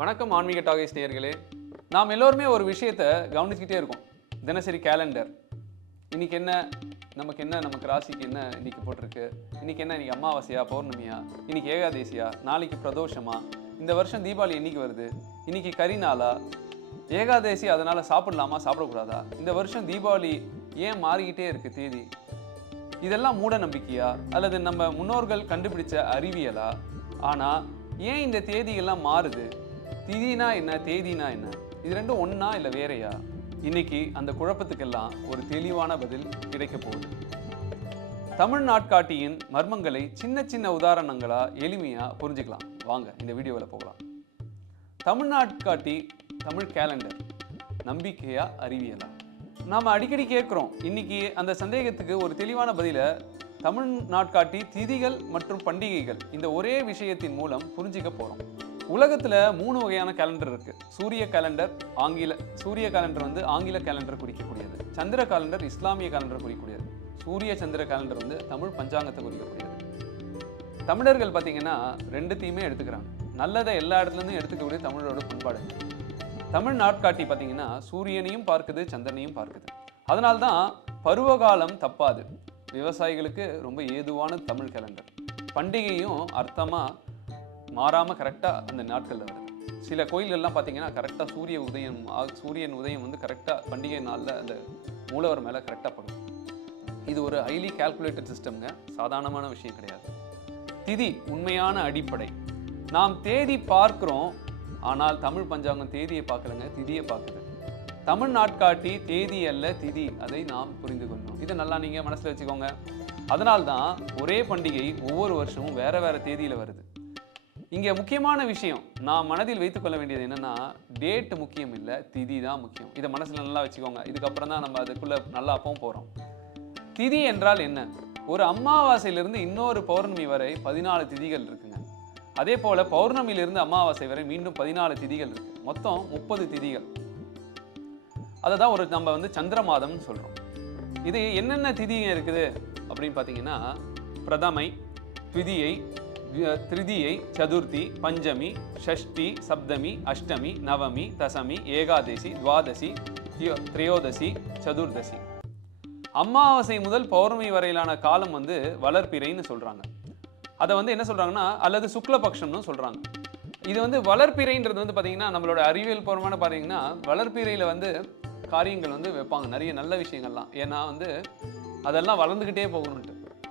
வணக்கம் ஆன்மீக டாகேஸ் நேயர்களே. நாம் எல்லோருமே ஒரு விஷயத்தை கவனிச்சுக்கிட்டே இருக்கோம். தினசரி கேலண்டர். இன்னைக்கு என்ன, நமக்கு ராசிக்கு என்ன இன்னைக்கு போட்டிருக்கு, இன்னைக்கு அமாவாசையா, பௌர்ணமியா, இன்னைக்கு ஏகாதேசியா, நாளைக்கு பிரதோஷமா, இந்த வருஷம் தீபாவளி என்னைக்கு வருது, இன்னைக்கு கரிநாளா, ஏகாதேசி அதனால சாப்பிடலாமா சாப்பிடக்கூடாதா, இந்த வருஷம் தீபாவளி ஏன் மாறிக்கிட்டே இருக்கு தேதி, இதெல்லாம் மூட நம்பிக்கையா அல்லது நம்ம முன்னோர்கள் கண்டுபிடிச்ச அறிவியலா? ஆனா ஏன் இந்த தேதியெல்லாம் மாறுது? திதினா என்ன, தேதினா என்ன, இது ரெண்டும் ஒண்ணா இல்லை வேறையா? இன்னைக்கு அந்த குழப்பத்துக்கெல்லாம் ஒரு தெளிவான பதில் கிடைக்க போகுது. தமிழ் நாட்காட்டியின் மர்மங்களை சின்ன சின்ன உதாரணங்களா எளிமையா புரிஞ்சுக்கலாம். வாங்க இந்த வீடியோவில் போகலாம். தமிழ் நாட்காட்டி, தமிழ் கேலண்டர் நம்பிக்கையா அறிவியலா? நாம அடிக்கடி கேட்குறோம். இன்னைக்கு அந்த சந்தேகத்துக்கு ஒரு தெளிவான பதில தமிழ் நாட்காட்டி திதிகள் மற்றும் பண்டிகைகள் இந்த ஒரே விஷயத்தின் மூலம் புரிஞ்சிக்க போறோம். உலகத்துல 3 வகையான கேலண்டர் இருக்கு. சூரிய கேலண்டர் வந்து ஆங்கில கேலண்டர் குறிக்கக்கூடியது. சந்திர கேலண்டர் இஸ்லாமிய கேலண்டர் குறிக்கக்கூடியது. சூரிய சந்திர கேலண்டர் வந்து தமிழ் பஞ்சாங்கத்தை குறிக்கக்கூடியது. தமிழர்கள் பார்த்தீங்கன்னா ரெண்டுத்தையுமே எடுத்துக்கிறாங்க. நல்லதை எல்லா இடத்துல இருந்தும் எடுத்துக்கக்கூடிய தமிழோட பண்பாடு. தமிழ் நாட்காட்டி பார்த்தீங்கன்னா சூரியனையும் பார்க்குது, சந்திரனையும் பார்க்குது. அதனால்தான் பருவகாலம் தப்பாது. விவசாயிகளுக்கு ரொம்ப ஏதுவான தமிழ் கேலண்டர். பண்டிகையும் அர்த்தமா மாறாம கரெக்டா அந்த நாட்கள்ல வருது. சில கோயில்கள்லாம் பார்த்தீங்கன்னா கரெக்டா சூரியன் உதயம் வந்து கரெக்டா பண்டிகை நாள்ல அந்த மூலவர் மேல கரெக்டா படும். இது ஒரு ஹைலி கால்குலேட்டட் சிஸ்டம்ங்க. சாதாரணமான விஷயம் கிடையாது. திதி உண்மையான அடிப்படை. நாம் தேதி பார்க்கிறோம், ஆனால் தமிழ் பஞ்சாங்கம் தேதியை பார்க்கலங்க, திதியை பார்க்குது. தமிழ் நாட்காட்டி தேதி அல்ல திதி, அதை நாம் புரிந்து கொள்ளணும். இதை நல்லா நீங்க மனசுல வச்சுக்கோங்க. அதனால்தான் ஒரே பண்டிகை ஒவ்வொரு வருஷமும் வேற வேற தேதியில வருது. இங்க முக்கியமான விஷயம் நான் மனதில் வைத்துக் கொள்ள வேண்டியது என்னன்னா, டேட் முக்கியம் இல்லை, திதி தான் முக்கியம். இதை மனசுல நல்லா வச்சுக்கோங்க. இதுக்கப்புறம் தான் நம்ம அதுக்குள்ள நல்லா போறோம். திதி என்றால் என்ன? ஒரு அமாவாசையிலிருந்து இன்னொரு பௌர்ணமி வரை 14 திதிகள் இருக்குங்க. அதே போல பௌர்ணமியிலிருந்து அமாவாசை வரை மீண்டும் 14 திதிகள் இருக்கு. மொத்தம் 30 திதிகள். அதை தான் நம்ம வந்து சந்திர மாதம்னு சொல்றோம். இது என்னென்ன திதிங்க இருக்குது அப்படின்னு பார்த்தீங்கன்னா, பிரதமை, த்விதியை, திருதியை, சதுர்த்தி, பஞ்சமி, ஷஷ்டி, சப்தமி, அஷ்டமி, நவமி, தசமி, ஏகாதசி, துவாதசி, திரையோதசி, சதுர்தசி. அமாவாசை முதல் பௌர்ணமி வரையிலான காலம் வந்து வளர்பிறைன்னு சொல்றாங்க. அதை வந்து என்ன சொல்றாங்கன்னா, அல்லது சுக்லபக்ஷம்னு சொல்றாங்க. இது வந்து வளர்பிறைன்றது வந்து பார்த்தீங்கன்னா, நம்மளோட அறிவியல் பூர்வமான பார்த்தீங்கன்னா, வளர்பிறையில வந்து காரியங்கள் வந்து வைப்பாங்க, நிறைய நல்ல விஷயங்கள்லாம். ஏன்னா வந்து அதெல்லாம் வளர்ந்துக்கிட்டே போகணும்ட்டு.